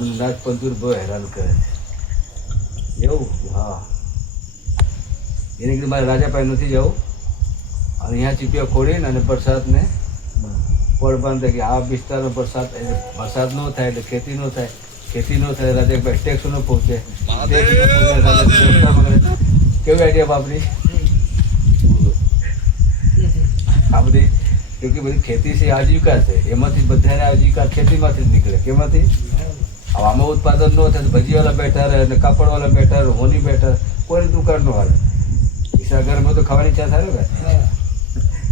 અમને નાચ પંચુર બહુ હેરાન કરે છે એવું. હા, એને કીધું મારે રાજા પાસે નથી જવું, અને અહીંયા ચીપિયા ખોડીને અને વરસાદને પડ બાંધે કે આ વિસ્તારમાં વરસાદ ન થાય એટલે ખેતી ન થાય, ખેતી ન થાય રાજા ટેક્સ ન પહોંચે. કેવી આઈડિયા બાપરી આ બધી, કેમકે બધી ખેતી છે આજીવિકા છે, એમાંથી બધાને આજીવિકા ખેતીમાંથી જ નીકળે. કેમાંથી? આમાં ઉત્પાદન ન થાય તો ભજીવાળા બેઠા રહે અને કાપડવાળા બેઠા રહે, હોની બેઠા, કોઈની દુકાન ન હાલે. ઈશા ઘરમાં તો ખાવાની ઈચ્છા થાય ને,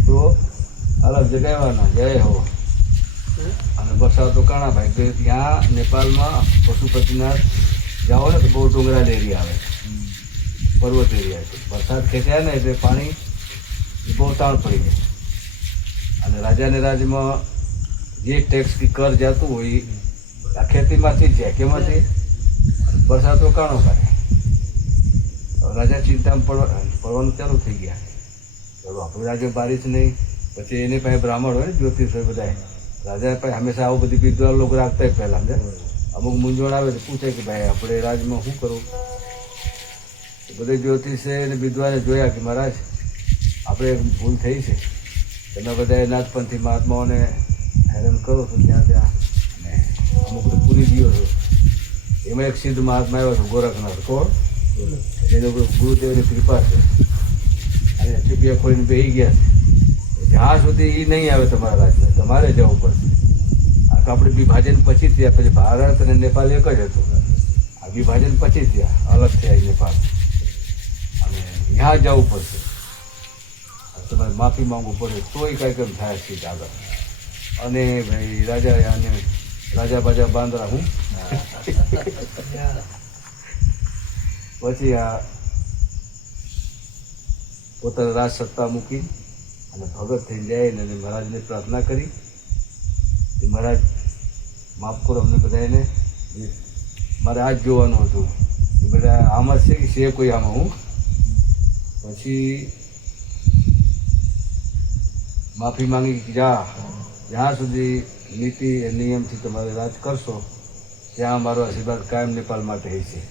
તો અલગ જગાવવાના જય હો. અને વરસાદ તો કાણા ભાઈ તો ત્યાં નેપાળમાં પશુપતિનાથ જાઓ ને તો બહુ ડુંગરાળ એરિયા આવે, પર્વત એરિયા છે. વરસાદ ખેંચાય ને એટલે પાણી બહુ તાણ પડી જાય. અને રાજાને રાજમાં જે ટેક્સ કે કર જતું હોય આ ખેતીમાંથી જ જાય. કેમાંથી? વરસાદ તો કાણો કાઢે. રાજા ચિંતામાં પડવાનું ચાલુ થઈ ગયા. ચલો આપણું રાજા બારીશ નહીં, પછી એને પાસે બ્રાહ્મણ હોય ને, જ્યોતિષ હોય બધા, રાજા પાસે હંમેશા આવું બધી વિદ્વાન લોકો રાખતા જ પહેલાં ને. અમુક મૂંઝવણ આવે તો પૂછે કે ભાઈ આપણે રાજમાં શું કરવું? બધે જ્યોતિષે અને વિદ્વાને જોયા કે મહારાજ આપણે ભૂલ થઈ છે, તમે બધા નાથપંથી મહાત્માઓને હેરાન કરો છો ત્યાં ત્યાં, અને અમુક તો પૂરી ગયો છો. એમાં એક સિદ્ધ મહાત્મા આવ્યો હતો ગોરખનાથ. કોણ? એનો ગુરુદેવની કૃપા છે. અને ચૂપિયા ખોલીને બેસી ગયા છે. જ્યાં સુધી એ નહીં આવે તમારા રાજમાં તમારે જવું પડશે. આ તો આપણે વિભાજન પછી થયા, પછી ભારત અને નેપાળ એક જ હતું. આ વિભાજન પછી થયા, અલગ થયા નેપાળ, અને ત્યાં જવું પડશે. તમારે માફી માંગવું પડે તોય કાર્યક્રમ થાય છે આગળ. અને ભાઈ રાજા અને રાજા બાજા બાંદ્રા હું પછી આ પોતાની રાજ સત્તા મૂકી અને ભગત થઈ જાય અને મહારાજને પ્રાર્થના કરી કે મહારાજ માફ કરો અમને બધાને, મારે આ જ જોવાનું હતું કે બધા આમાં છે કે છે કોઈ આમાં હું. પછી માફી માંગી કે જ્યાં સુધી નીતિ નિયમથી તમારે રાજ કરશો ત્યાં મારો આશીર્વાદ કાયમ નેપાળ માટે હશે.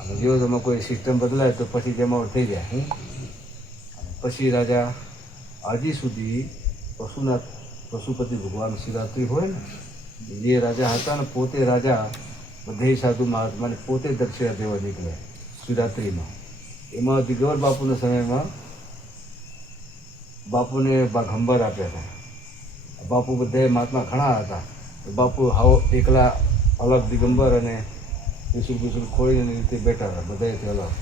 અને જો તમે કોઈ સિસ્ટમ બદલાય તો પછી જમાવટ થઈ જાય હું. પછી રાજા હજી સુધી પશુપતિ ભગવાન શિવરાત્રિ હોય ને, જે રાજા હતા ને પોતે રાજા બધે સાધુ મહાત્માને પોતે દક્ષિણા દેવા નીકળે શિવરાત્રિમાં. એમાં દિગવર બાપુના સમયમાં બાપુને ઘંબર આપ્યા હતા. બાપુ બધા મહાત્મા ઘણા હતા, તો બાપુ હાવ એકલા અલગ દિગંબર અને વિસુલ ખોળીને એની રીતે બેઠા હતા બધાથી અલગ.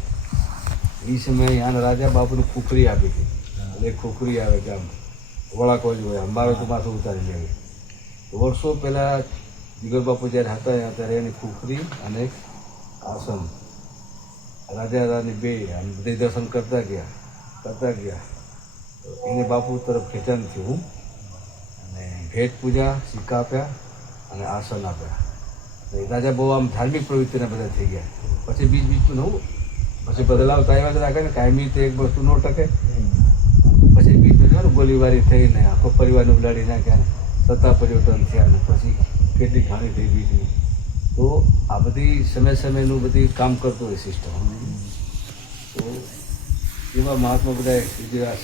એ સમયે આના રાજા બાપુને ખુખરી આપી હતી. એટલે ખુખરી આવે કે આમ વળાકો જ હોય, અમારો તો માથું ઉતારી લેવી. વર્ષો પહેલાં દિગર બાપુ જ્યારે હતા ત્યારે એની ખુખરી અને આસન રાજા રાની બે અને બધે દર્શન કરતા ગયા. એને બાપુ તરફ ખેંચાણ થયું અને ભેટ પૂજા સિક્કા આપ્યા અને આસન આપ્યા. રાજા બહુ આમ ધાર્મિક પ્રવૃત્તિના બધા થઈ ગયા. પછી બીચમાં નવું પછી બદલાવ તો આવ્યા જ રાખે ને, કાયમી તો એક વસ્તુ ન ટકે. પછી બીચમાં જો ને ગોલીબારી થઈને આખો પરિવારને ઉડાડી નાખ્યા, સત્તા પરિવર્તન થયા ને પછી કેટલી ઘાણી થઈ બીચની. તો આ બધી સમયનું બધી કામ કરતું હોય સિસ્ટમ. તો એવા મહાત્મા બધા ગુજરાત